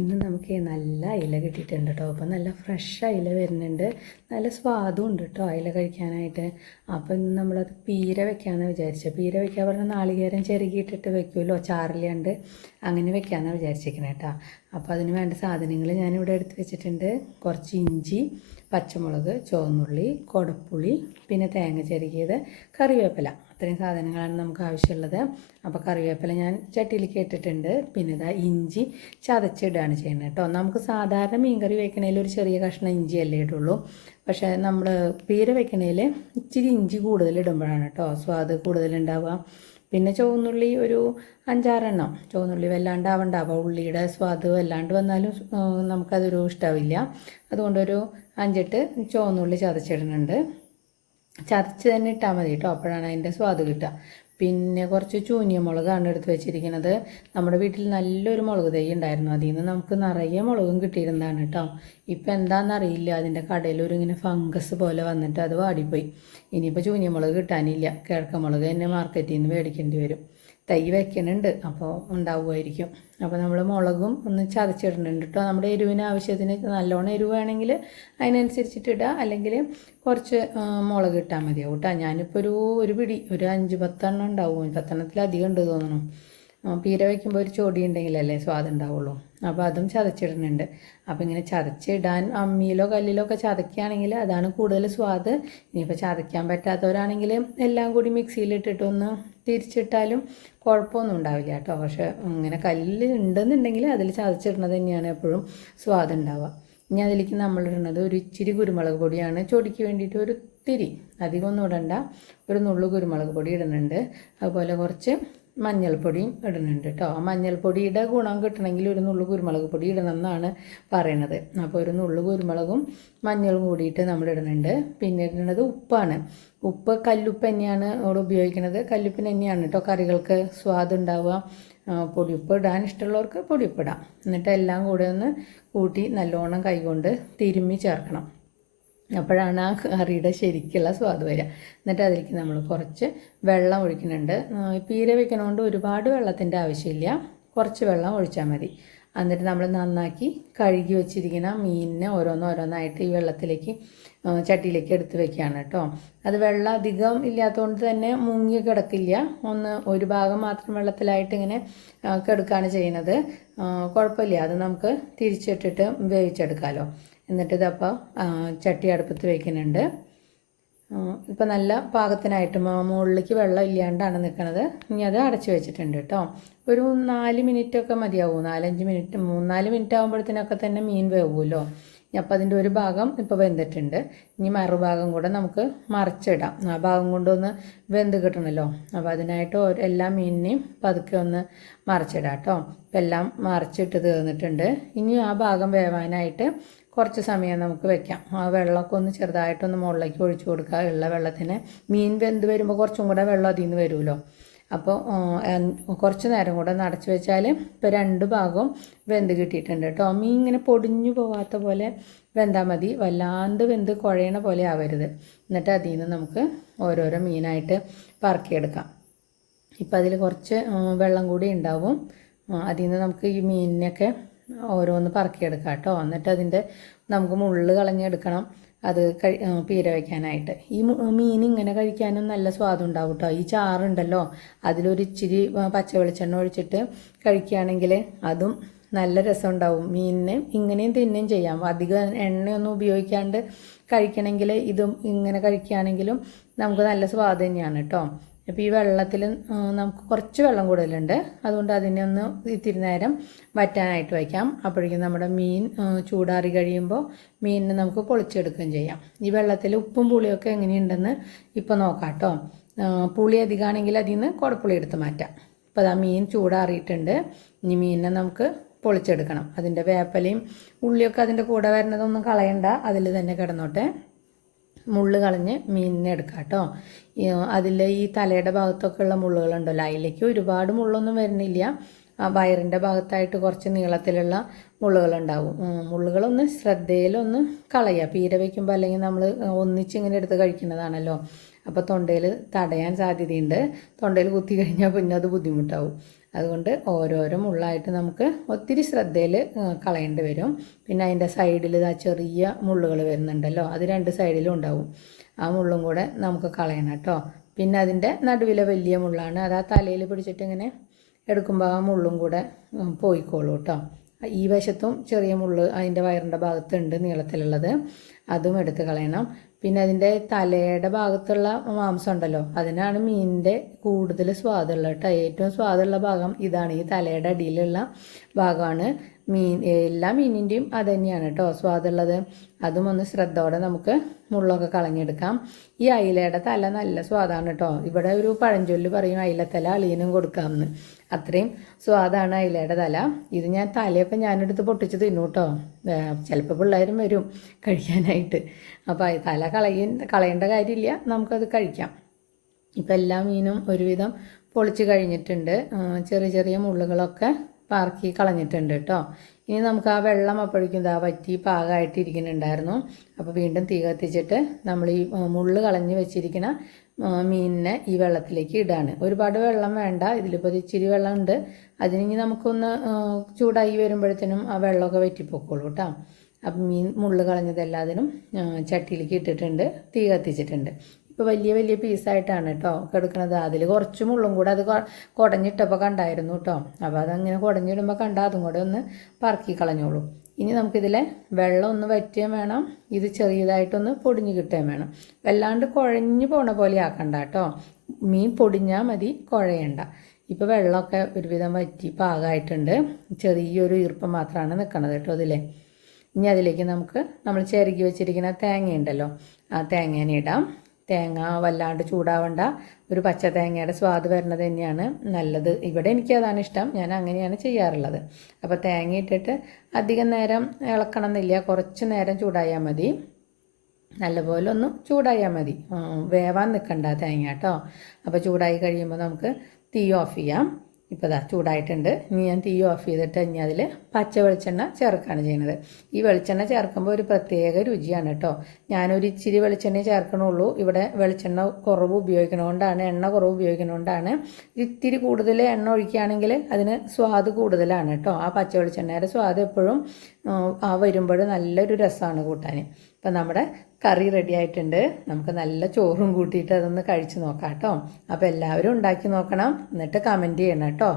ഇന്ന് നമുക്ക് നല്ല ഇല കിട്ടിയിട്ടുണ്ട് കേട്ടോ അപ്പം നല്ല ഫ്രഷ് അയില വരുന്നുണ്ട്. നല്ല സ്വാദും ഉണ്ട് കേട്ടോ അയില കഴിക്കാനായിട്ട്. അപ്പം ഇന്ന് നമ്മളത് പീര വെക്കാമെന്ന് വിചാരിച്ചത് പീര വെക്കാൻ പറഞ്ഞാൽ നാളികേരം ചെറുകിയിട്ടിട്ട് വെക്കുമല്ലോ ചാറില്ലാണ്ട് അങ്ങനെ വെക്കാമെന്നാണ് വിചാരിച്ചിരിക്കുന്നത് കേട്ടോ അപ്പോൾ അതിന് വേണ്ട സാധനങ്ങൾ ഞാനിവിടെ എടുത്ത് വെച്ചിട്ടുണ്ട്. കുറച്ച് ഇഞ്ചി പച്ചമുളക് ചുവന്നുള്ളി കൊടപ്പുളി പിന്നെ തേങ്ങ ചെറുകിയത് കറിവേപ്പില. അത്രയും സാധനങ്ങളാണ് നമുക്ക് ആവശ്യമുള്ളത്. അപ്പോൾ കറിവേപ്പില ഞാൻ ചട്ടിയിലേക്ക് ഇട്ടിട്ടുണ്ട് പിന്നെ ഇതാ ഇഞ്ചി ചതച്ചിടുകയാണ് ചെയ്യുന്നത് കേട്ടോ. നമുക്ക് സാധാരണ മീൻകറി വെക്കണേൽ ഒരു ചെറിയ കഷ്ണം ഇഞ്ചി അല്ലേ ഇടുള്ളൂ. പക്ഷേ നമ്മൾ പീര വെക്കണേൽ ഇച്ചിരി ഇഞ്ചി കൂടുതൽ ഇടുമ്പോഴാണ് കേട്ടോ. സ്വാദ് കൂടുതലുണ്ടാവുക പിന്നെ ചുവന്നുള്ളി ഒരു അഞ്ചാറെണ്ണം. ചുവന്നുള്ളി വല്ലാണ്ട് ആവണ്ടാവുക ഉള്ളിയുടെ സ്വാദ് വല്ലാണ്ട് വന്നാലും നമുക്കതൊരു ഇഷ്ടമാവില്ല അതുകൊണ്ടൊരു അഞ്ചെട്ട് ചുവന്നുള്ളി ചതച്ചിടുന്നുണ്ട്. ചതച്ച് തന്നെ ഇട്ടാൽ മതി കേട്ടോ. അപ്പോഴാണ് അതിന്റെ സ്വാദ് കിട്ടുക. പിന്നെ കുറച്ച് ചൂനിയ മുളകാണ് എടുത്ത് വെച്ചിരിക്കുന്നത്. നമ്മുടെ വീട്ടിൽ നല്ലൊരു മുളക് തൈ ഉണ്ടായിരുന്നു. അതിൽ നിന്ന് നമുക്ക് നിറയെ മുളകും കിട്ടിയിരുന്നതാണ് കേട്ടോ. ഇപ്പം എന്താണെന്നറിയില്ല. അതിന്റെ കടയിൽ ഒരു ഇങ്ങനെ ഫംഗസ് പോലെ വന്നിട്ട് അത് വാടിപ്പോയി. ഇനിയിപ്പോൾ ചൂനിയ മുളക് കിട്ടാനില്ല. കിഴക്കമുളക് തന്നെ മാർക്കറ്റിൽ നിന്ന് മേടിക്കേണ്ടി വരും. തൈ വയ്ക്കുന്നുണ്ട് അപ്പോൾ ഉണ്ടാവുമായിരിക്കും. അപ്പോൾ നമ്മൾ മുളകും ഒന്ന് ചതച്ചിടുന്നുണ്ട് കേട്ടോ നമ്മുടെ എരിവിന് ആവശ്യത്തിന് നല്ലോണം എരിവ് വേണമെങ്കിൽ അതിനനുസരിച്ചിട്ട് ഇടുക അല്ലെങ്കിൽ കുറച്ച് മുളക് ഇട്ടാൽ മതിയാവും കേട്ടോ ഞാനിപ്പോൾ ഒരു ഒരു പിടി ഒരു അഞ്ച് പത്തെണ്ണം ഉണ്ടാവും. പത്തെണ്ണത്തിലധികം ഉണ്ട് തോന്നുന്നു. പീര വയ്ക്കുമ്പോൾ ഒരു ചൊടി ഉണ്ടെങ്കിലല്ലേ സ്വാദ് ഉണ്ടാവുള്ളൂ. അപ്പോൾ അതും ചതച്ചിടുന്നുണ്ട് അപ്പോൾ ഇങ്ങനെ ചതച്ചിടാൻ അമ്മിയിലോ കല്ലിലോ ഒക്കെ ചതക്കുകയാണെങ്കിൽ അതാണ് കൂടുതൽ സ്വാദ്. ഇനിയിപ്പോൾ ചതയ്ക്കാൻ പറ്റാത്തവരാണെങ്കിൽ എല്ലാം കൂടി മിക്സിയിലിട്ടിട്ട് ഒന്ന് തിരിച്ചിട്ടാലും കുഴപ്പമൊന്നും ഉണ്ടാവില്ല കേട്ടോ. പക്ഷേ ഇങ്ങനെ കല്ലിൽ ഉണ്ടെന്നുണ്ടെങ്കിൽ അതിൽ ചതച്ചിടുന്നത് തന്നെയാണ് എപ്പോഴും സ്വാദുണ്ടാവുക ഇനി അതിലേക്ക് നമ്മളിടുന്നത് ഒരു ഇച്ചിരി കുരുമുളക് പൊടിയാണ്. ചൊടിക്ക് വേണ്ടിയിട്ട് ഒരു തിരി അധികം ഒന്നും ഇടണ്ട. ഒരു നുള്ളു കുരുമുളക് പൊടി ഇടുന്നുണ്ട്. അതുപോലെ കുറച്ച് മഞ്ഞൾപ്പൊടിയും ഇടുന്നുണ്ട് കേട്ടോ. ആ മഞ്ഞൾപ്പൊടിയുടെ ഗുണം കിട്ടണമെങ്കിൽ ഒരു നുള്ളു കുരുമുളക് പൊടി ഇടണം എന്നാണ് പറയണത്. അപ്പോൾ ഒരു നുള്ളു കുരുമുളകും മഞ്ഞളും കൂടിയിട്ട് നമ്മൾ ഇടുന്നുണ്ട്. പിന്നെ ഇടുന്നത് ഉപ്പാണ്. ഉപ്പ് കല്ലുപ്പ് തന്നെയാണ് അവിടെ ഉപയോഗിക്കുന്നത്. കല്ലുപ്പിന് തന്നെയാണ് കേട്ടോ കറികൾക്ക് സ്വാദ് ഉണ്ടാവുക. ആ, പൊടിയുപ്പ് ഇടാൻ ഇഷ്ടമുള്ളവർക്ക് പൊടിയുപ്പ് ഇടാം. എന്നിട്ട് എല്ലാം കൂടെ ഒന്ന് കൂട്ടി നല്ലോണം കൈകൊണ്ട് തിരുമ്മി ചേർക്കണം. അപ്പോഴാണ് ആ കറിയുടെ ശരിക്കുള്ള സ്വാദ് വരിക. എന്നിട്ട് അതിലേക്ക് നമ്മൾ കുറച്ച് വെള്ളം ഒഴിക്കുന്നുണ്ട്. പീര വെക്കണോണ്ട് ഒരുപാട് വെള്ളത്തിന്റെ ആവശ്യമില്ല. കുറച്ച് വെള്ളം ഒഴിച്ചാൽ മതി. എന്നിട്ട് നമ്മൾ നന്നാക്കി കഴുകി വെച്ചിരിക്കുന്ന മീനിനെ ഓരോന്നോരോന്നായിട്ട് ഈ വെള്ളത്തിലേക്ക് ചട്ടിയിലേക്ക് എടുത്ത് വെക്കുകയാണ് കേട്ടോ. അത് വെള്ളം അധികം ഇല്ലാത്തതുകൊണ്ട് തന്നെ മുങ്ങി കിടക്കില്ല. ഒന്ന് ഒരു ഭാഗം മാത്രം വെള്ളത്തിലായിട്ട് ഇങ്ങനെ കിടക്കുകയാണ് ചെയ്യുന്നത്. കുഴപ്പമില്ല. അത് നമുക്ക് തിരിച്ചിട്ടിട്ട് വേവിച്ചെടുക്കാമല്ലോ എന്നിട്ട് ഇതപ്പോൾ ചട്ടി അടുപ്പത്ത് വെക്കുന്നുണ്ട്. ഇപ്പം നല്ല പാകത്തിനായിട്ട് മുകളിലേക്ക് വെള്ളം ഇല്ലാണ്ടാണ് നിൽക്കുന്നത് ഇനി അത് അടച്ചു വെച്ചിട്ടുണ്ട് കേട്ടോ ഒരു നാല് മിനിറ്റ് ഒക്കെ മതിയാവും. നാലഞ്ച് മിനിറ്റ് മൂന്നാൽ മിനിറ്റ് ആകുമ്പോഴത്തേനൊക്കെ തന്നെ മീൻ വേവുമല്ലോ അപ്പോൾ അതിന്റെ ഒരു ഭാഗം ഇപ്പോൾ വെന്തിട്ടുണ്ട്. ഇനി മറുഭാഗം കൂടെ നമുക്ക് മറിച്ചിടാം. ആ ഭാഗം കൊണ്ടൊന്ന് വെന്ത് കിട്ടണമല്ലോ അപ്പോൾ അതിനായിട്ട് എല്ലാ മീനിനെയും പതുക്കെ ഒന്ന് മറിച്ചിടാം കേട്ടോ എല്ലാം മറിച്ചിട്ട് തീർന്നിട്ടുണ്ട്. ഇനി ആ ഭാഗം വേവാനായിട്ട് കുറച്ച് സമയം നമുക്ക് വെക്കാം. ആ വെള്ളമൊക്കെ ഒന്ന് ചെറുതായിട്ടൊന്ന് മുകളിലേക്ക് ഒഴിച്ചു കൊടുക്കുക. ഉള്ള വെള്ളത്തിന് മീൻ വെന്ത് വരുമ്പോൾ കുറച്ചും കൂടെ വെള്ളം അതിൽ നിന്ന് വരുമല്ലോ. അപ്പോൾ കുറച്ച് നേരം കൂടെ നടച്ചു വെച്ചാൽ ഇപ്പോൾ രണ്ട് ഭാഗവും വെന്ത് കിട്ടിയിട്ടുണ്ട് കേട്ടോ. മീൻ ഇങ്ങനെ പൊടിഞ്ഞു പോവാത്ത പോലെ വെന്താൽ മതി. വല്ലാണ്ട് വെന്ത് കുഴയണ പോലെ ആവരുത്. എന്നിട്ട് അതിൽ നിന്ന് നമുക്ക് ഓരോരോ മീനായിട്ട് പറക്കിയെടുക്കാം. ഇപ്പം അതിൽ കുറച്ച് വെള്ളം കൂടി ഉണ്ടാവും. അതിൽ നിന്ന് നമുക്ക് ഈ മീനിനെയൊക്കെ ഓരോന്ന് പറക്കിയെടുക്കാം കേട്ടോ. എന്നിട്ട് അതിന്റെ നമുക്ക് മുള്ള് കളഞ്ഞെടുക്കണം. അത് കഴി പീര വയ്ക്കാനായിട്ട്. ഈ മീൻ ഇങ്ങനെ കഴിക്കാനും നല്ല സ്വാദുണ്ടാവും കേട്ടോ. ഈ ചാറുണ്ടല്ലോ അതിലൊരു ഇച്ചിരി പച്ച വെളിച്ചെണ്ണ ഒഴിച്ചിട്ട് കഴിക്കുകയാണെങ്കിൽ അതും നല്ല രസം ഉണ്ടാവും. മീനിന് ഇങ്ങനെയും തിന്നുകയും ചെയ്യാം. അധികം എണ്ണയൊന്നും ഉപയോഗിക്കാണ്ട് കഴിക്കണമെങ്കിൽ ഇതും ഇങ്ങനെ കഴിക്കുകയാണെങ്കിലും നമുക്ക് നല്ല സ്വാദ് തന്നെയാണ് കേട്ടോ. അപ്പോൾ ഈ വെള്ളത്തിൽ നമുക്ക് കുറച്ച് വെള്ളം കൂടുതലുണ്ട്. അതുകൊണ്ട് അതിനെ ഒന്ന് ഇത്തിരി നേരം വറ്റാനായിട്ട് വയ്ക്കാം. അപ്പോഴേക്കും നമ്മുടെ മീൻ ചൂടാറി കഴിയുമ്പോൾ മീനിനെ നമുക്ക് പൊളിച്ചെടുക്കുകയും ചെയ്യാം. ഈ വെള്ളത്തിൽ ഉപ്പും പുളിയൊക്കെ എങ്ങനെയുണ്ടെന്ന് ഇപ്പോൾ നോക്കാം കേട്ടോ. പുളി അധികമാണെങ്കിൽ അതിൽ നിന്ന് കുടപ്പുളി എടുത്ത് മാറ്റാം. ഇപ്പോൾ അതാ മീൻ ചൂടാറിയിട്ടുണ്ട്. ഇനി മീനിനെ നമുക്ക് പൊളിച്ചെടുക്കണം. അതിന്റെ വേപ്പലയും ഉള്ളിയൊക്കെ അതിന്റെ കൂടെ വരുന്നതൊന്നും കളയണ്ട. അതിൽ തന്നെ കിടന്നോട്ടെ. മുള്ള് കളഞ്ഞ് മീനിനെ എടുക്കാം കേട്ടോ. അതിൽ ഈ തലയുടെ ഭാഗത്തൊക്കെ ഉള്ള മുള്ളുകളുണ്ടല്ലോ. അതിലേക്ക് ഒരുപാട് മുള്ളൊന്നും വരുന്നില്ല. വയറിന്റെ ഭാഗത്തായിട്ട് കുറച്ച് നീളത്തിലുള്ള മുള്ളുകളുണ്ടാവും. മുള്ളുകളൊന്ന് ശ്രദ്ധയിലൊന്ന് കളയുക. പീര വയ്ക്കുമ്പോൾ അല്ലെങ്കിൽ നമ്മൾ ഒന്നിച്ചിങ്ങനെ എടുത്ത് കഴിക്കുന്നതാണല്ലോ. അപ്പോൾ തൊണ്ടയിൽ തടയാൻ സാധ്യതയുണ്ട്. തൊണ്ടയിൽ കുത്തി കഴിഞ്ഞാൽ പിന്നെ അത് ബുദ്ധിമുട്ടാവും. അതുകൊണ്ട് ഓരോരോ മുള്ളായിട്ട് നമുക്ക് ഒത്തിരി ശ്രദ്ധയിൽ കളയേണ്ടി വരും. പിന്നെ അതിന്റെ സൈഡിൽ ഇതാ ചെറിയ മുള്ളുകൾ വരുന്നുണ്ടല്ലോ അത് രണ്ട് സൈഡിലും ഉണ്ടാവും. ആ മുള്ളും കൂടെ നമുക്ക് കളയണം കേട്ടോ. പിന്നെ അതിന്റെ നടുവിലെ വലിയ മുള്ളാണ് അത് ആ തലയിൽ പിടിച്ചിട്ട് ഇങ്ങനെ എടുക്കുമ്പോൾ ആ മുള്ളും കൂടെ പോയിക്കോളൂ കേട്ടോ. ഈ വശത്തും ചെറിയ മുള്ള് അതിന്റെ വയറിന്റെ ഭാഗത്തുണ്ട് നീളത്തിലുള്ളത് അതും എടുത്ത് കളയണം. പിന്നെ അതിന്റെ തലയുടെ ഭാഗത്തുള്ള മാംസം ഉണ്ടല്ലോ അതിനാണ് മീനിന്റെ കൂടുതൽ സ്വാദുള്ളത് കേട്ടോ ഏറ്റവും സ്വാദുള്ള ഭാഗം ഇതാണ്. ഈ തലയുടെ അടിയിലുള്ള ഭാഗമാണ് മീൻ എല്ലാ മീനിന്റെയും അത് തന്നെയാണ് കേട്ടോ സ്വാദുള്ളത് അതും ഒന്ന് ശ്രദ്ധയോടെ നമുക്ക് മുള്ളൊക്കെ കളഞ്ഞെടുക്കാം. ഈ അയിലയുടെ തല നല്ല സ്വാദാണ് കേട്ടോ ഇവിടെ ഒരു പഴഞ്ചൊല്ല് പറയും അയിലത്തല അളിയനും കൊടുക്കാമെന്ന്. അത്രയും സ്വാദാണ് അയിലയുടെ തല. ഇത് ഞാൻ തലയൊക്കെ ഞാനെടുത്ത് പൊട്ടിച്ച് തിന്നു കേട്ടോ ചിലപ്പോൾ പിള്ളേരും വരും കഴിക്കാനായിട്ട്. അപ്പോൾ തല കളയ കളയേണ്ട കാര്യമില്ല. നമുക്കത് കഴിക്കാം. ഇപ്പം എല്ലാ മീനും ഒരുവിധം പൊളിച്ച് കഴിഞ്ഞിട്ടുണ്ട്. ചെറിയ ചെറിയ മുള്ളുകളൊക്കെ പാർക്കി കളഞ്ഞിട്ടുണ്ട് കേട്ടോ ഇനി നമുക്ക് ആ വെള്ളം അപ്പോഴേക്കും ഇതാ വറ്റി പാകമായിട്ട് ഇരിക്കുന്നുണ്ടായിരുന്നു. അപ്പോൾ വീണ്ടും തീ കത്തിച്ചിട്ട് നമ്മൾ ഈ മുള്ളു കളഞ്ഞ് വെച്ചിരിക്കുന്ന മീനിനെ ഈ വെള്ളത്തിലേക്ക് ഇടാണ്. ഒരുപാട് വെള്ളം വേണ്ട. ഇതിലിപ്പോൾ ഇച്ചിരി വെള്ളം ഉണ്ട് അതിനി നമുക്കൊന്ന് ചൂടായി വരുമ്പോഴത്തേനും ആ വെള്ളമൊക്കെ വറ്റിപ്പോക്കോളൂ കേട്ടോ അപ്പം മീൻ മുള്ള് കളഞ്ഞതെല്ലാത്തിനും ചട്ടിയിലേക്ക് ഇട്ടിട്ടുണ്ട് തീ കത്തിച്ചിട്ടുണ്ട്. ഇപ്പോൾ വലിയ വലിയ പീസായിട്ടാണ് കേട്ടോ കിടക്കുന്നത് അതിൽ കുറച്ച് മുള്ളും കൂടെ അത് കുടഞ്ഞിട്ടപ്പോൾ കണ്ടായിരുന്നു കേട്ടോ അപ്പോൾ അതങ്ങനെ കുടഞ്ഞിടുമ്പോൾ കണ്ടാൽ അതും കൂടെ ഒന്ന് പറക്കി കളഞ്ഞോളൂ. ഇനി നമുക്കിതിലെ വെള്ളം ഒന്ന് വറ്റുകയും വേണം. ഇത് ചെറിയതായിട്ടൊന്ന് പൊടിഞ്ഞ് കിട്ടുകയും വേണം. വല്ലാണ്ട് കുഴഞ്ഞു പോണ പോലെ ആക്കണ്ട കേട്ടോ മീൻ പൊടിഞ്ഞാൽ മതി കുഴയണ്ട. ഇപ്പോൾ വെള്ളമൊക്കെ ഒരുവിധം വറ്റി പാകമായിട്ടുണ്ട് ചെറിയൊരു ഈർപ്പം മാത്രമാണ് നിൽക്കണത് കേട്ടോ ഇതിലെ. ഇനി അതിലേക്ക് നമുക്ക് നമ്മൾ ചിരകി വെച്ചിരിക്കുന്ന തേങ്ങയുണ്ടല്ലോ ആ തേങ്ങേനെ ഇടാം. തേങ്ങ വല്ലാണ്ട് ചൂടാവണ്ട. ഒരു പച്ച തേങ്ങയുടെ സ്വാദ് വരുന്നത് തന്നെയാണ് നല്ലത്. ഇവിടെ എനിക്ക് അതാണ് ഇഷ്ടം. ഞാൻ അങ്ങനെയാണ് ചെയ്യാറുള്ളത്. അപ്പോൾ തേങ്ങ ഇട്ടിട്ട് അധികം നേരം ഇളക്കണം എന്നില്ല കുറച്ച് നേരം ചൂടായാൽ മതി. നല്ലപോലെ ഒന്ന് ചൂടായാൽ മതി. വേവാൻ നിൽക്കണ്ട തേങ്ങ കേട്ടോ. അപ്പോൾ ചൂടായി കഴിയുമ്പോൾ നമുക്ക് തീ ഓഫ് ചെയ്യാം. ഇപ്പോൾ ഇതാ ചൂടായിട്ടുണ്ട്. ഇനി ഞാൻ തീ ഓഫ് ചെയ്തിട്ട് ഇനി അതിൽ പച്ച വെളിച്ചെണ്ണ ചേർക്കുകയാണ് ചെയ്യുന്നത്. ഈ വെളിച്ചെണ്ണ ചേർക്കുമ്പോൾ ഒരു പ്രത്യേക രുചിയാണ് കേട്ടോ. ഞാനൊരു ഇച്ചിരി വെളിച്ചെണ്ണ ചേർക്കണുള്ളൂ. ഇവിടെ വെളിച്ചെണ്ണ കുറവ് ഉപയോഗിക്കണോണ്ടാണ് എണ്ണ കുറവ് ഉപയോഗിക്കണോണ്ടാണ്. ഇത്തിരി കൂടുതൽ എണ്ണ ഒഴിക്കുകയാണെങ്കിൽ അതിന് സ്വാദ് കൂടുതലാണ് കേട്ടോ. ആ പച്ച വെളിച്ചെണ്ണയുടെ സ്വാദ് എപ്പോഴും ആ വരുമ്പോൾ നല്ലൊരു രസമാണ് കൂട്ടാൻ. അപ്പം നമ്മുടെ കറി റെഡി ആയിട്ടുണ്ട്. നമുക്ക് നല്ല ചോറും കൂട്ടിയിട്ട് അതൊന്ന് കഴിച്ച് നോക്കാം കേട്ടോ. അപ്പോൾ എല്ലാവരും ഉണ്ടാക്കി നോക്കണം. എന്നിട്ട് കമന്റ് ചെയ്യണം കേട്ടോ.